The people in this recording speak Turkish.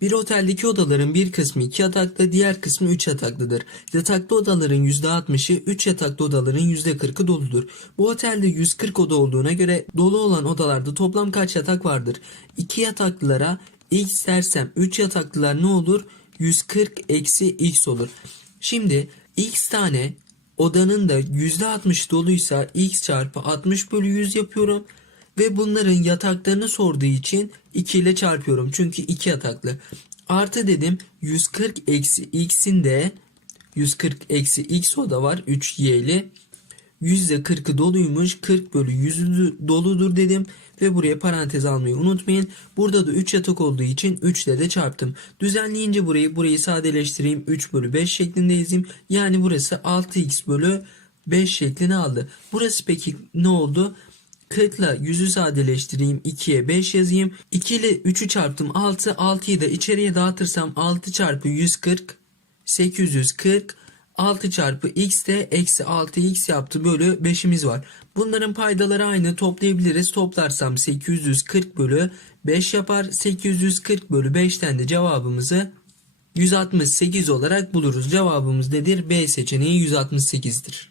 Bir oteldeki odaların bir kısmı 2 yataklı, diğer kısmı 3 yataklıdır. Yataklı odaların %60'ı, 3 yataklı odaların %40'ı doludur. Bu otelde 140 oda olduğuna göre dolu olan odalarda toplam kaç yatak vardır? 2 yataklılara x dersem 3 yataklılar ne olur? 140 eksi x olur. Şimdi x tane odanın da %60 doluysa x çarpı 60 bölü 100 yapıyorum. Ve bunların yataklarını sorduğu için 2 ile çarpıyorum. Çünkü 2 yataklı. Artı dedim 140 eksi x'in de 140 eksi x oda var 3 y'li. %40'ı doluymuş 40 bölü 100'ü doludur dedim ve buraya parantez almayı unutmayın. Burada da 3 yatak olduğu için 3 ile de çarptım. Düzenleyince burayı burayı sadeleştireyim 3 bölü 5 şeklinde yazayım. Yani burası 6x bölü 5 şeklini aldı. Burası peki ne oldu? 40 ile 100'ü sadeleştireyim 2'ye 5 yazayım. 2 ile 3'ü çarptım 6. 6'yı da içeriye dağıtırsam 6 çarpı 140 840 6 çarpı x de eksi 6x yaptı bölü 5'imiz var. Bunların paydaları aynı toplayabiliriz. Toplarsam 840 bölü 5 yapar. 840 bölü 5'ten de cevabımızı 168 olarak buluruz. Cevabımız nedir? B seçeneği 168'dir.